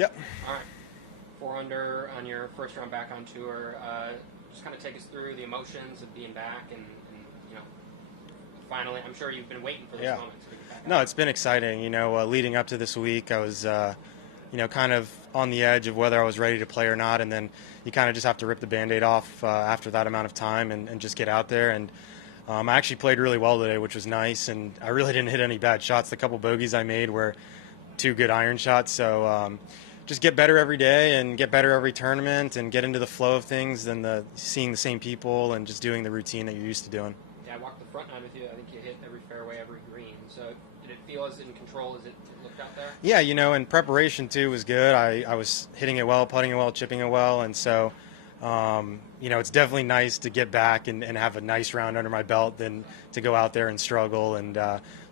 Yep. All right. 4 under on your first round back on tour. Just kind of take us through the emotions of being back and you know, finally, I'm sure you've been waiting for this moment to get back. No, it's been exciting. You know, leading up to this week, I was, you know, kind of on the edge of whether I was ready to play or not, and then you kind of just have to rip the Band-Aid off after that amount of time and just get out there. And I actually played really well today, which was nice, and I really didn't hit any bad shots. The couple bogeys I made were 2 good iron shots, so just get better every day and get better every tournament and get into the flow of things and seeing the same people and just doing the routine that you're used to doing. Yeah, I walked the front nine with you. I think you hit every fairway, every green. So did it feel as in control as it looked out there? Yeah, you know, and preparation too was good. I was hitting it well, putting it well, chipping it well, and so you know, it's definitely nice to get back and have a nice round under my belt than to go out there and struggle. And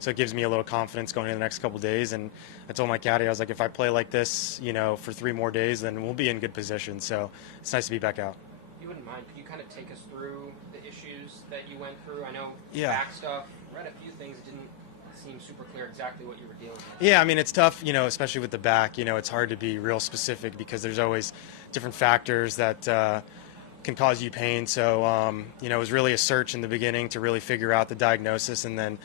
so it gives me a little confidence going into the next couple of days. And I told my caddy, I was like, if I play like this, you know, for 3 more days, then we'll be in good position. So it's nice to be back out. You wouldn't mind, could you kind of take us through the issues that you went through? I know Yeah. back stuff, read a few things that didn't seem super clear exactly what you were dealing with. Yeah, I mean, it's tough, you know, especially with the back. You know, it's hard to be real specific because there's always different factors that can cause you pain. So, you know, it was really a search in the beginning to really figure out the diagnosis and then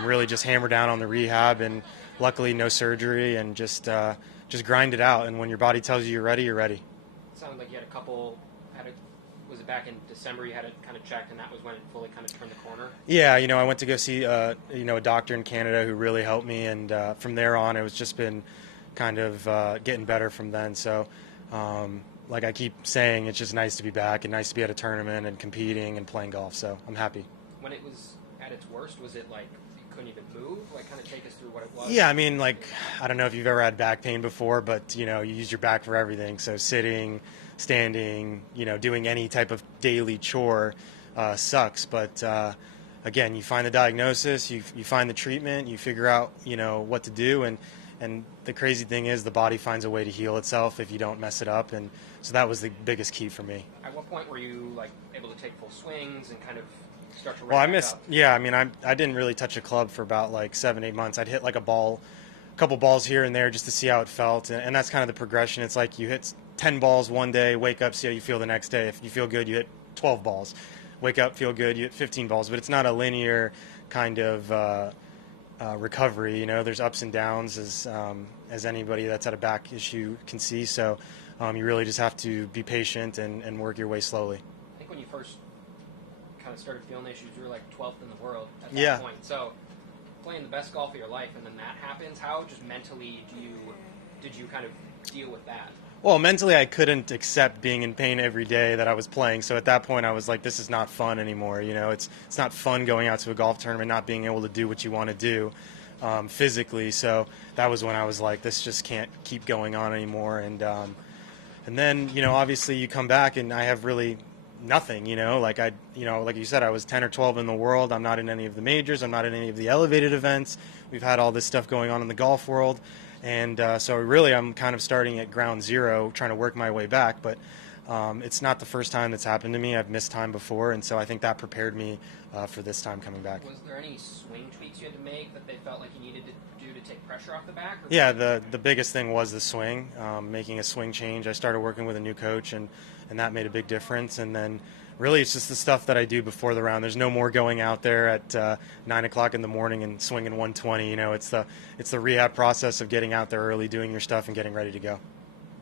really just hammer down on the rehab, and luckily no surgery, and just grind it out. And when your body tells you you're ready, you're ready. It sounded like you had a couple, was it back in December you had it kind of checked and that was when it fully kind of turned the corner? Yeah, you know, I went to go see, you know, a doctor in Canada who really helped me, and from there on, it was just been kind of getting better from then. So, like I keep saying, it's just nice to be back and nice to be at a tournament and competing and playing golf. So I'm happy. When it was at its worst, was it like you couldn't even move? Like, kind of take us through what it was. Yeah, I mean, like, I don't know if you've ever had back pain before, but, you know, you use your back for everything. So sitting, standing, you know, doing any type of daily chore sucks. But, again, you find the diagnosis, you find the treatment, you figure out, you know, what to do. And the crazy thing is the body finds a way to heal itself if you don't mess it up. And so that was the biggest key for me. At what point were you, like, able to take full swings and kind of start to Well, I ramp missed, up? yeah, I mean, I didn't really touch a club for about like 7-8 months. I'd hit like a couple balls here and there just to see how it felt. And that's kind of the progression. It's like you hit 10 balls one day, wake up, see how you feel the next day. If you feel good, you hit 12 balls. Wake up, feel good, you hit 15 balls. But it's not a linear kind of recovery. You know, there's ups and downs, as anybody that's had a back issue can see. So you really just have to be patient and work your way slowly. I think when you first kind of started feeling issues, you were like 12th in the world at that Yeah. point. So playing the best golf of your life and then that happens, how just mentally did you kind of deal with that? Well, mentally, I couldn't accept being in pain every day that I was playing. So at that point, I was like, this is not fun anymore. You know, it's not fun going out to a golf tournament, not being able to do what you want to do physically. So that was when I was like, this just can't keep going on anymore. And then, you know, obviously you come back and I have really nothing, you know, like like you said, I was 10 or 12 in the world. I'm not in any of the majors. I'm not in any of the elevated events. We've had all this stuff going on in the golf world. And so really I'm kind of starting at ground zero, trying to work my way back. But it's not the first time that's happened to me. I've missed time before. And so I think that prepared me for this time coming back. Was there any swing tweaks you had to make that they felt like you needed to do to take pressure off the back? Or Yeah, the biggest thing was the swing, making a swing change. I started working with a new coach, and that made a big difference. And then really it's just the stuff that I do before the round. There's no more going out there at 9 o'clock in the morning and swinging 120. You know, it's the rehab process of getting out there early, doing your stuff, and getting ready to go.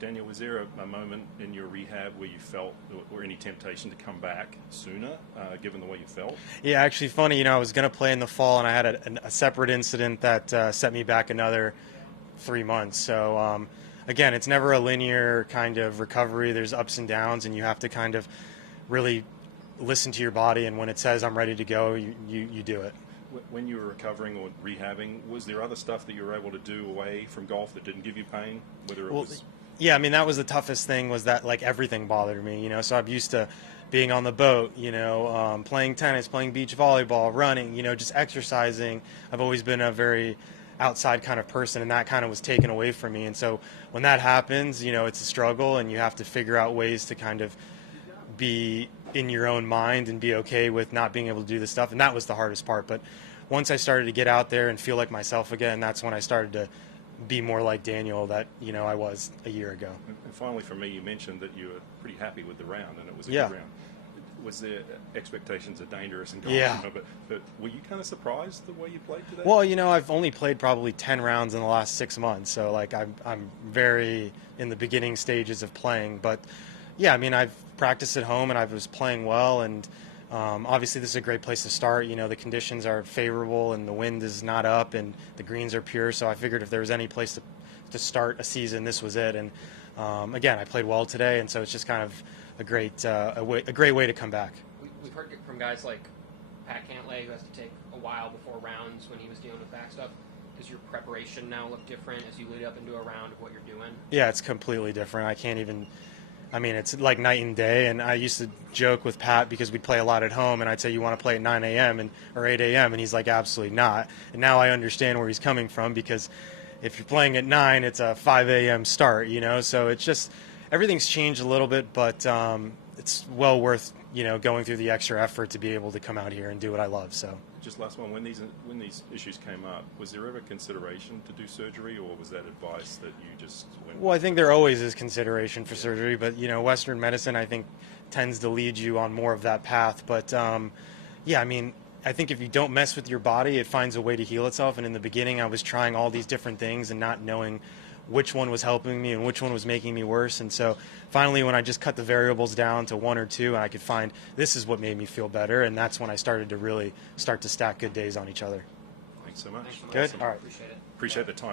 Daniel, was there a moment in your rehab where you felt or any temptation to come back sooner, given the way you felt? Yeah, actually funny, you know, I was going to play in the fall, and I had a separate incident that set me back another 3 months. So, again, it's never a linear kind of recovery. There's ups and downs, and you have to kind of really listen to your body, and when it says I'm ready to go, you do it. When you were recovering or rehabbing, was there other stuff that you were able to do away from golf that didn't give you pain? Whether it was... Yeah, I mean, that was the toughest thing, was that, like, everything bothered me, you know. So I'm used to being on the boat, you know, playing tennis, playing beach volleyball, running, you know, just exercising. I've always been a very outside kind of person, and that kind of was taken away from me. And so when that happens, you know, it's a struggle, and you have to figure out ways to kind of be in your own mind and be okay with not being able to do this stuff. And that was the hardest part. But once I started to get out there and feel like myself again, that's when I started to be more like Daniel that I was a year ago. And finally, for me, you mentioned that you were pretty happy with the round, and it was a Yeah. good round. Was there expectations are dangerous and golf? Yeah. But were you kind of surprised the way you played today? Well, I've only played probably 10 rounds in the last 6 months, so like I'm very in the beginning stages of playing. But yeah, I mean, I've practiced at home and I was playing well, and obviously this is a great place to start. The conditions are favorable and the wind is not up and the greens are pure, so I figured if there was any place to start a season, this was it. And again, I played well today, and so it's just kind of a great way to come back. We've heard from guys like Pat Cantlay, who has to take a while before rounds when he was dealing with back stuff. Does your preparation now look different as you lead up into a round of what you're doing? Yeah, it's completely different. It's like night and day. And I used to joke with Pat because we'd play a lot at home, and I'd say, you want to play at 9 a.m. or 8 a.m.? And he's like, absolutely not. And now I understand where he's coming from, because if you're playing at 9, it's a 5 a.m. start, So it's just, everything's changed a little bit, but it's well worth, going through the extra effort to be able to come out here and do what I love. So. Just last one, when these issues came up, was there ever consideration to do surgery, or was that advice that you just went? Well, I think there always is consideration for surgery, but Western medicine, I think, tends to lead you on more of that path. But yeah, I mean, I think if you don't mess with your body, it finds a way to heal itself. And in the beginning, I was trying all these different things and not knowing which one was helping me and which one was making me worse. And so finally, when I just cut the variables down to 1 or 2, and I could find this is what made me feel better, and that's when I started to really start to stack good days on each other. Thanks so much. Thanks so much. Good. All right. Appreciate it. Appreciate the time.